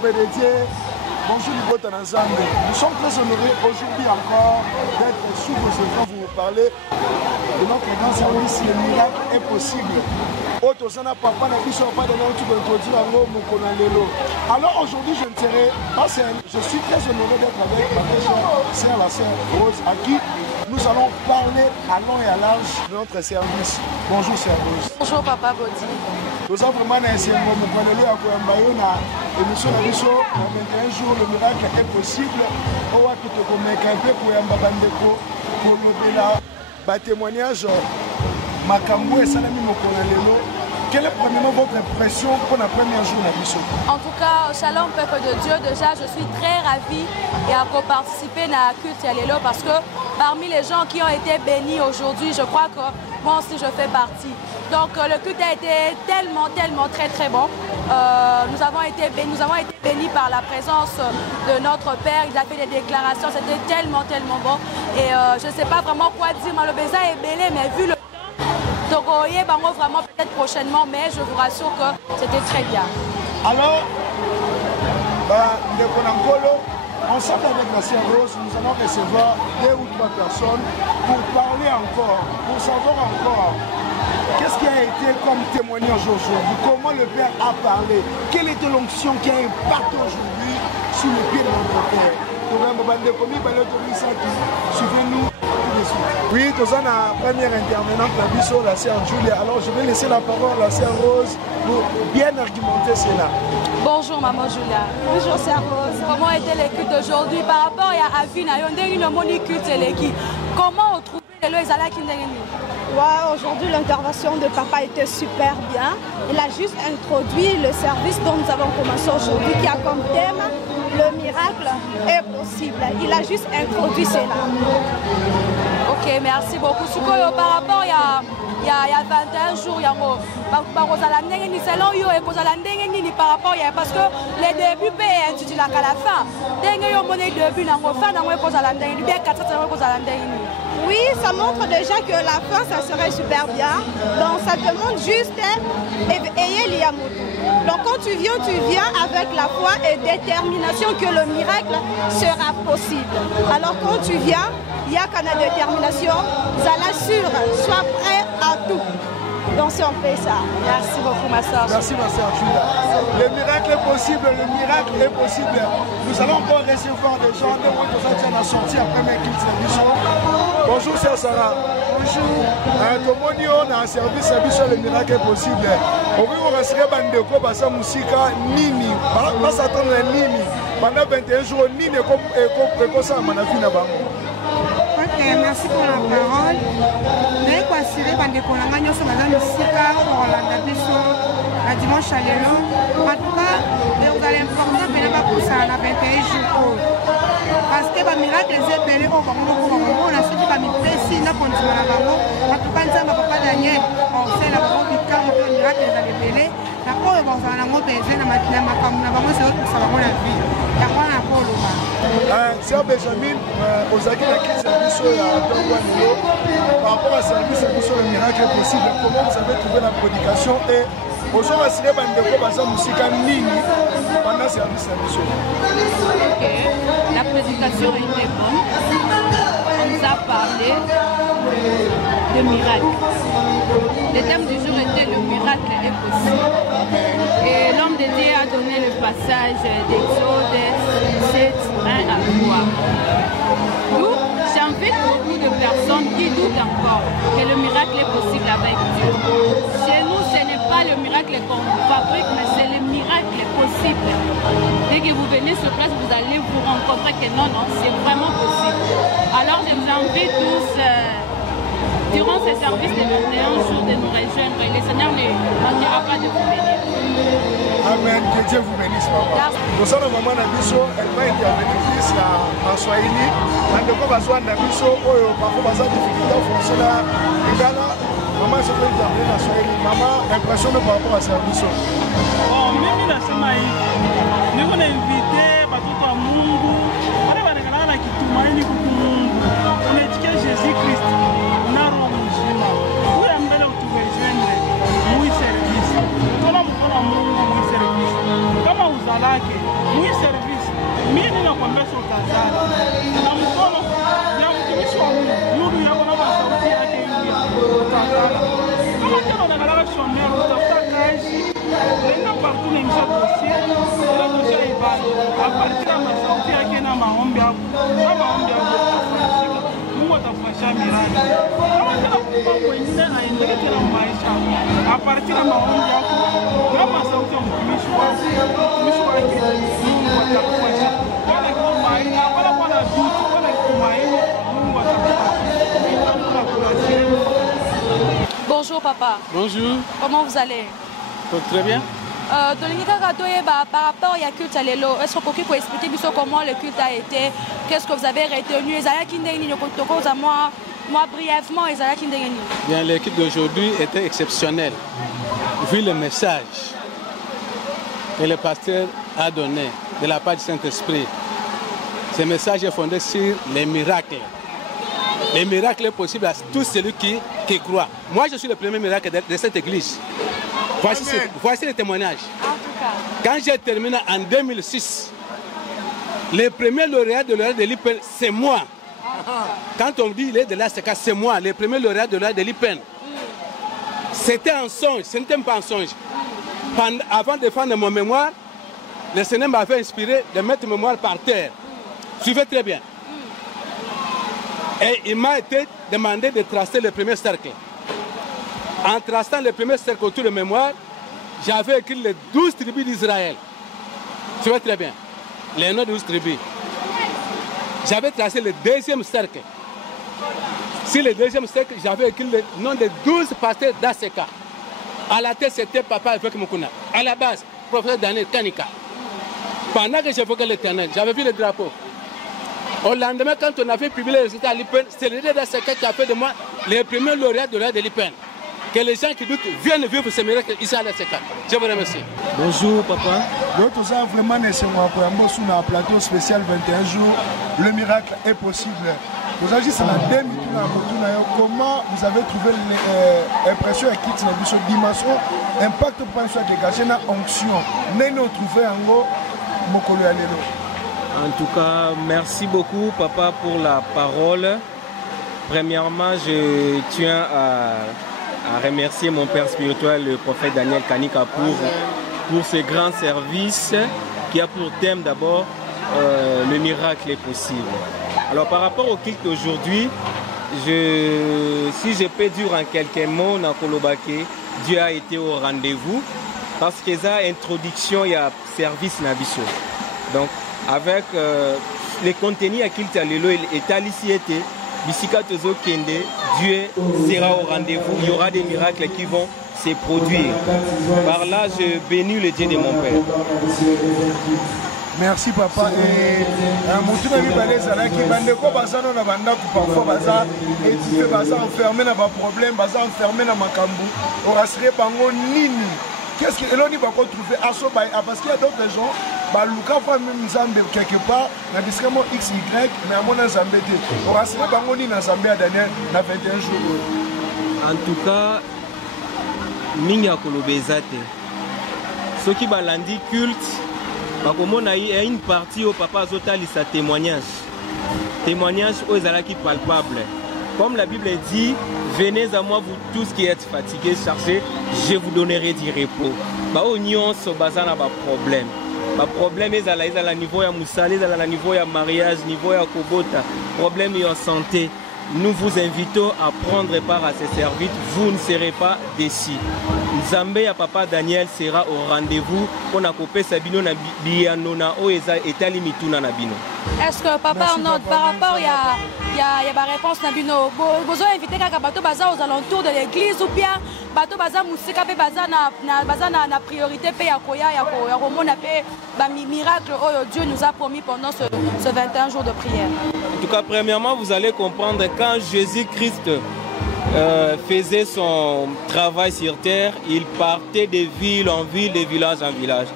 PDG. Bonjour Libotan ensemble. Nous sommes très honorés aujourd'hui encore d'être sous vos écrans pour vous parler de notre grand service. Le miracle est possible. Alors aujourd'hui je ne serai pas seul. Je suis très honoré d'être avec ma chère, la sœur Rose, à qui nous allons parler à long et à large de notre service. Bonjour sœur Rose. Bonjour papa Bodi. Nous avons vraiment un émission à émission de 21 jours, le miracle est possible. On va te convaincre un peu pour le témoignage. Makambo et Salami Mokonalelo. Quelle est premièrement votre impression pour la première jour de la mission? En tout cas, shalom peuple de Dieu, déjà je suis très ravie et à participer à la culte Yalélo parce que parmi les gens qui ont été bénis aujourd'hui, je crois que moi aussi je fais partie. Donc le culte a été tellement très bon. Nous avons été bénis par la présence de notre Père. Il a fait des déclarations, c'était tellement bon. Et je ne sais pas vraiment quoi dire. Malobéza est belé, mais vu le donc vraiment peut-être prochainement, mais je vous rassure que c'était très bien. Alors, ensemble avec la sœur Rose, nous allons recevoir 2 ou 3 personnes pour parler encore, pour savoir encore qu'est-ce qui a été comme témoignage aujourd'hui, comment le Père a parlé, quelle était l'onction qui a impacté aujourd'hui sur le pied de notre Père. Suivez-nous tout de suite. Oui, nous avons la première intervenante, la sœur Julia. Alors je vais laisser la parole à la sœur Rose pour bien argumenter cela. Bonjour maman Julia. Bonjour sœur Rose. Comment était le culte d'aujourd'hui par rapport à Avina? Comment on trouve les lois aujourd'hui l'intervention de papa était super bien. Il a juste introduit le service dont nous avons commencé aujourd'hui qui a comme thème le miracle est possible. Il a juste introduit cela. Ok, merci beaucoup. Par rapport il y a 21 jours, parce que les débuts peuvent être à la fin. Oui, ça montre déjà que la fin, ça serait super bien. Donc ça demande juste ayez l'Iyamoudou. Donc quand tu viens avec la foi et détermination que le miracle sera possible. Alors quand tu viens, il y a qu'une détermination, ça l'assure, sois prêt à tout. Donc si on fait ça. Merci beaucoup ma soeur. Merci ma soeur Julia. Le miracle est possible, le miracle est possible. Nous allons encore recevoir des gens de moi qui sont sortis après mes clips de mission. Bonjour sœur Sarah. Bonjour. Tout le monde a un service le miracle est possible. On va rester bandeko basa musika nini. Pas s'attendre à nini. Pendant 21 jours nini comme ça manafi na bango. Merci pour la parole. Nous avons assuré que nous avons la dimanche à l'élo. En tout cas, vous allez informer que nous avons 21 jours. Parce que les miracles sont belés au Congo. On a suivi les précis, nous avons en tout cas, nous avons pas Daniel. On sait la parole du cas où les miracles sont belés. La parole est dans la besoin de la vie. Sœur Benjamin, aux acquis de la service par rapport à service le miracle est possible, comment vous avez trouvé la prédication et aux gens assurés bandeko basa musika nini pendant service la prédication était bonne. On nous a parlé de miracle. Le thème du jour était le miracle est possible. Et l'homme de Dieu a donné le passage d'Exode 7, 1 à 3. Nous, j'invite beaucoup de personnes qui doutent encore que le miracle est possible avec Dieu. Chez nous, ce n'est pas le miracle qu'on fabrique, mais c'est le miracle possible. Dès que vous venez sur place, vous allez vous rencontrer que non, c'est vraiment possible. Alors, je vous invite tous, durant ces services de 21 jours, de nous rejoindre. Et le Seigneur ne manquera pas de vous bénir. Amen. Que Dieu vous bénisse, maman. Nous sommes au moment d'Abisso, elle va intervenir plus en Swahili. Quand on va voir d'Abisso, parfois, ça difficulté à fonctionner. Maman, je vais intervenir en Swahili. Maman, impressionné par rapport à Abisso. Bon, mimi nasema hivi. Niko na invite watoto wa Mungu. Wale wanakalala kitumaini kwa Mungu. Unaitika Jésus Christ. Na roho mzima. Ule mbele utuwezende. Mui service. Kama mkono wa Mungu mui service. Kama uzalake mwi service mimi ninakwambia sio kazana na mkono ya mtumishi wa Mungu yudu yako na sauti yake hiyo kazana kama tena unaangalia shomero utafuta kazi nenda partout na msha dossier na dossier ibani apartir na sauti yake na maombi hapo na maombi hapo Mungu atakufanyia miradi kama tena Mungu wengine aendelee tena maisha apartir na maombi hapo kama sauti ya mtumishi wake Mungu atakufanyia wala kumaini wala kwa vitu wala kumaini Mungu atakufanyia. Bonjour papa. Bonjour. Comment vous allez? Très bien. Par rapport à culte à l'élo, est-ce que vous pouvez expliquer comment le culte a été? Qu'est-ce que vous avez retenu? Moi brièvement, Bien, le culte d'aujourd'hui était exceptionnel. Vu le message que le pasteur a donné de la part du Saint-Esprit, ce message est fondé sur les miracles. Les miracles possibles à tout celui qui croit. Moi, je suis le premier miracle de cette église. Voici le témoignage. Quand j'ai terminé en 2006, le premier lauréat de l'IPEN, c'est moi. Quand on dit il est de l'ASECA, c'est moi, le premier lauréat de l'IPEN. C'était un songe, ce n'était pas un songe. Avant de faire mon mémoire, le Seigneur m'avait inspiré de mettre mon mémoire par terre. Suivez très bien. Et il m'a été demandé de tracer le premier cercle. En traçant le premier cercle autour de mémoire, j'avais écrit les 12 tribus d'Israël. Tu vois très bien. Les noms de 12 tribus. J'avais tracé le deuxième cercle. Sur le deuxième cercle, j'avais écrit le nom de 12 pasteurs d'Aseka. À la tête, c'était Papa Evek Mukuna. À la base, professeur Daniel Kanika. Pendant que j'évoquais l'Éternel, j'avais vu le drapeau. Au lendemain, quand on avait publié les résultats à l'IPEN, c'est le leader d'Aseka qui a fait de moi le premier lauréat de l'IPEN. Que les gens qui doutent viennent vivre ce miracle ici à l'Aseka. Je vous remercie. Bonjour papa. Tout ça vraiment sur un plateau spécial 21 jours. Le miracle est possible. Vous agissez la comment vous avez trouvé l'impression et quitte la dimension impact pour soit dégagé dans onction. Nous trouvé en haut mokolo ya lelo. En tout cas, merci beaucoup papa pour la parole. Premièrement, je tiens à remercier mon père spirituel, le prophète Daniel Kanika, pour ce grand service qui a pour thème d'abord le miracle est possible. Alors par rapport au culte aujourd'hui, si je peux dire en quelques mots, Dieu a été au rendez-vous parce que ça introduction il y a service nabiso. Donc avec les contenus à culte à l'élo est à l'ICT. Dieu sera au rendez-vous, il y aura des miracles qui vont se produire. Par là, je bénis le Dieu de mon Père. Merci papa. Et enfermé dans problème, enfermé dans qu'est-ce que l'on va retrouver à ce parce qu'il y a d'autres gens, Luka va même Zambé quelque part, dans le discrément XY, mais à mon Zambé, on va se répandre dans Zambé à Daniel, dans 21 jours. En tout cas, Minga Kolobezate, ce qui va lundi culte, il y a une partie au papa Zotali sa témoignage aux Alaki palpables. Comme la Bible dit, venez à moi vous tous qui êtes fatigués, chargés, je vous donnerai du repos. Oignon so bazana ba problème. Ba problème est à la niveau ya musali, à la niveau ya mariage, niveau ya kobota, problème en santé. Nous vous invitons à prendre part à ces services, vous ne serez pas déçus. Nzambe ya papa Daniel sera au rendez-vous pour nakopé sabino na bianona oeza etali mituna na bino. Est-ce que papa Arnaud, par rapport il y a ma réponse Nabino, vous avez invité Kaka Bato Baza aux alentours de l'église ou bien Bato Baza Moussika pe Baza na priorité pe yakoya ya romona pe ba miracle oh Dieu nous a promis pendant ce 21 jours de prière. En tout cas, premièrement, vous allez comprendre quand Jésus-Christ faisait son travail sur terre, il partait de ville en ville, de village en village.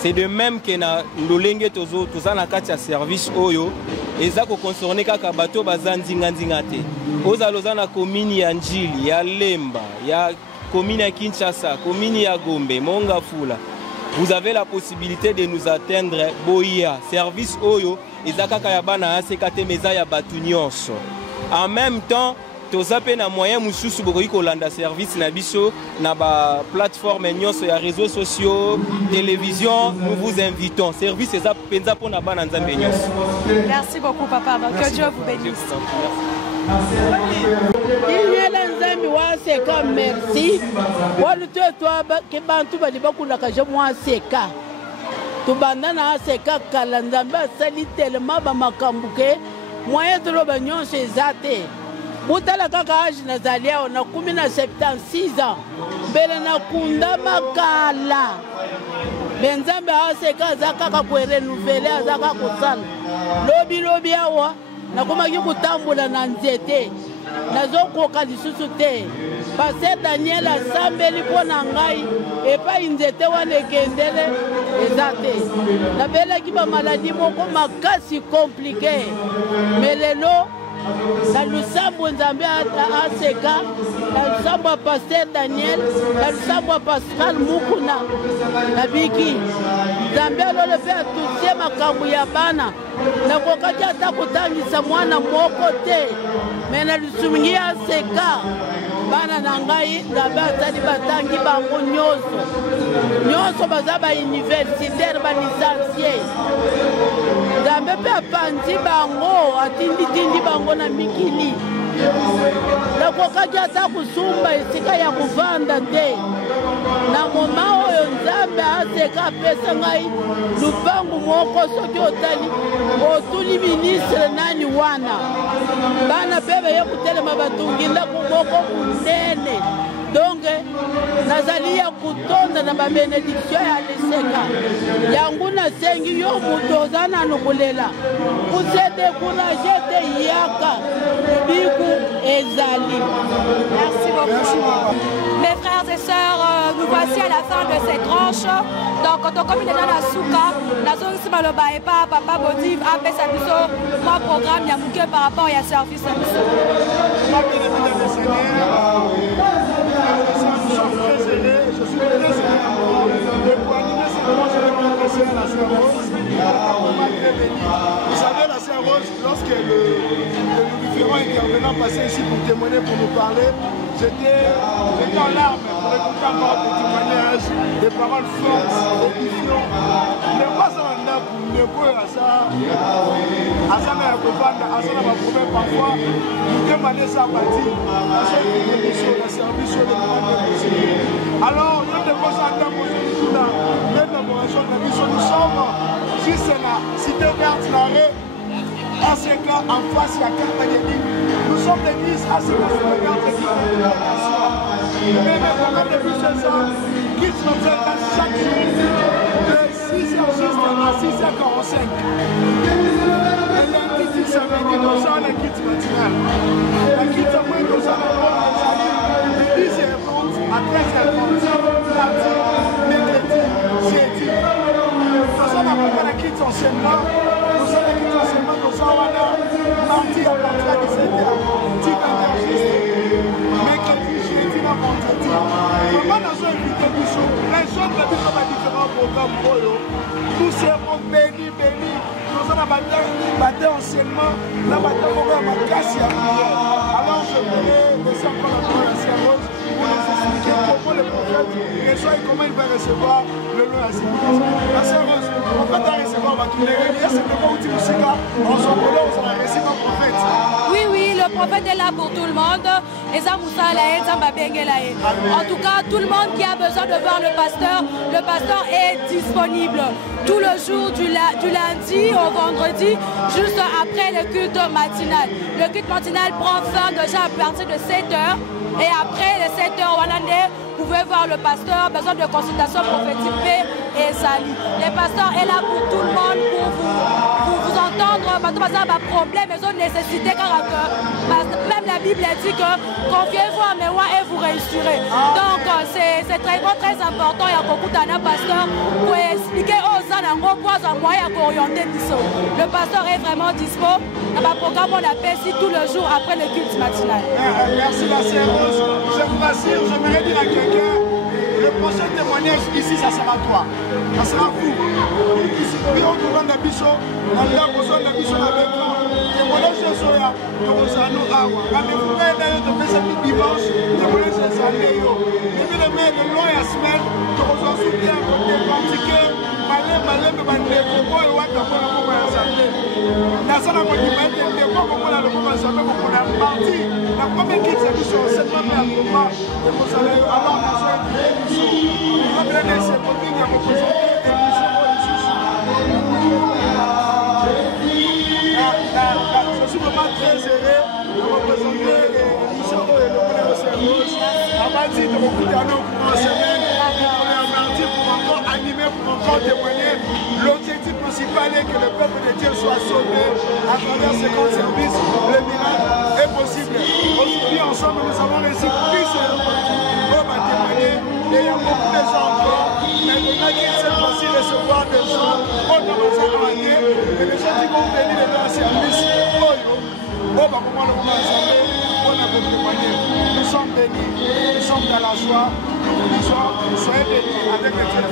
C'est de même que na lolenge tozo na kati ya service oyo ezako concerné kaka bato bazanzinga nzingate. Ozaloza na commune ya Njili, ya Lemba, ya commune ya Kinshasa, commune ya Gombe, Mongafula. vous avez la possibilité de nous atteindre Boia. Service Oyo, Izakaka Yabana ACKT Meza Yabatunios. En même temps, toza pe na moyen mususu bokoki kolanda service na biso na ba plateforme nyonso ya réseaux sociaux, télévision, nous vous invitons. Service eza penza pona bana nzambe nyonso. Merci beaucoup papa, que Dieu vous bénisse. Il y a nzambe wa seka merci. Wali toi ke bantu bali bakunda ka je moi seka. Tubanda na seka kala nzambe asali tellement ba makambuke moyen de lo nyonso ezate. Butala kaka age nazali awa na 76 ans mbele na kunda makala benzambe aseka aza kaka korenuvele aza kaka kosala lobi awa nakomaki kotambula na nzete nazokoka lisusu te Pasteur Daniel asambeli mpo na ngai epai nzete wana ekendele eza te nabelaki bamaladi moko makasi komplike me lelo na lusambo nzambe aseka na lusambo ya Pasteur Daniel na lusambo ya Pascal Mukuna nabiki nzambe alolo mpe atusie makambo ya bana nakokaki ata kotangisa mwana moko te me na lusumingi aseka bana na ngai nzambe asali batangi bango nyonso baza bauniversitaire balisansie nzambe mpe apanzi bango atinditindi bango na mikili nakokaki ata kusumba esika ya kovanda te na moma oyo nzambe aseka apesa ngai lupangu moko soki otali otuli ministre nani wana bana mpe beye kotelema batungi ndako moko munene donc nazali ya kutonda na babenediktio ya liseka yangu nasengi yo moto oza nanu kolela kuse décourage te yaka biku ezali. Merci beaucoup. Mes frères et sœurs, nous voici à la fin de cette tranche. Donc, quand on commune dans la souka, la zone si mal et pas papa motive après sa mission, moi programme Yamouké par rapport à service à mission. Je suis très heureux pour animer cette tranche avec notre sœur la sœur Rose. Vous savez, la sœur Rose, lorsque le différents intervenants passaient ici pour témoigner, pour nous parler, j'étais en larmes pour écouter encore des témoignages, des paroles fortes, édifiantes. Ne pas ça pour ne pas à ça. À ça, à ça, ma problème parfois, nous demander ça à bâtir, à ça, la service sur le monde de possible. Alors, nous devons s'entendre pour la l'élaboration de la mission. Nous sommes juste la cité verte, l'arrêt. ACK en face, il y a Cartagena. Nous sommes l'église ACK sur le verte et mais le programme de plus c'est ça, qui se fait chaque jour de 6h à 6h45. Et lundi, 10 samedi, nous sommes la kit matinale. La kit à moins nous sommes de 10h30 à 13h30. Lundi, mercredi, jeudi. Nous sommes à la kit enseignement. Nous sommes la kit enseignement. Nous sommes mardi à partir de 17h. Mercredi, jeudi, vendredi. Comment nous sommes invités du jour? Les jeunes de différents programmes. Nous serons bénis. Nous sommes battus anciennement. Nous avons battu à casse. Alors je voulais laisser encore la parole à Sœur Rose pour nous expliquer comment le prophète reçoit et comment il va recevoir le nom à la Sœur Rose, on va recevoir tous les reliés, c'est le moment où tu nous sais en son boulot, on va recevoir le prophète. Oui, le prophète est là pour tout le monde. En tout cas, tout le monde qui a besoin de voir le pasteur est disponible tout le jour du lundi au vendredi, juste après le culte matinal. Le culte matinal prend fin déjà à partir de 7h. Et après les 7h vous pouvez voir le pasteur, besoin de consultation prophétique et Sali. Le pasteur est là pour tout le monde, pour vous entendre, parce que pas problème, mais une nécessité car même la Bible dit que confiez-vous à mes rois et vous réussirez. Donc c'est très important. Il y a beaucoup de pasteurs pour expliquer aux gens quoi ça moyen orienter le pasteur est vraiment dispo. Dans le programme on appelle ici tout le jour après le culte matinal. Merci la Sœur Rose. Je vous rassure, j'aimerais dire à quelqu'un, Le prochain témoignage ici, ça sera toi. Ça sera vous. Ici, puis on trouve un bichon, on a besoin d'un bichon avec toi. Témoignage de Soya, nous allons avoir. Quand vous faites d'ailleurs de faire cette dimanche, témoignage de Soya. Et puis le maire de loi et la semaine, nous allons soutenir côté pratiquer. Malé, mais comment il va t'apprendre à comment la santé. Dans ça, on dit, mais comment la santé, pour la partie. La première qui s'est mise sur cette même moment, et vous allez alors nous faire une émission. Nous allons bien laisser pour nous représenter l'émission. Je suis vraiment très heureux de représenter l'émission et le monde au service. Avant de beaucoup d'années au courant de semaine, on est remercié pour encore animer, pour encore témoigner. L'objectif principal est que le peuple de Dieu soit sauvé à travers ces grands services. Le miracle est possible. Aujourd'hui, ensemble, nous avons réussi plus de témoigner. Et il y a beaucoup de gens encore. Mais il y en a qui cette fois-ci recevoir des gens. On commence à gagner. Et les gens qui vont venir dans un service. Nous sommes bénis, nous sommes dans la joie, soyez bénis avec le Dieu.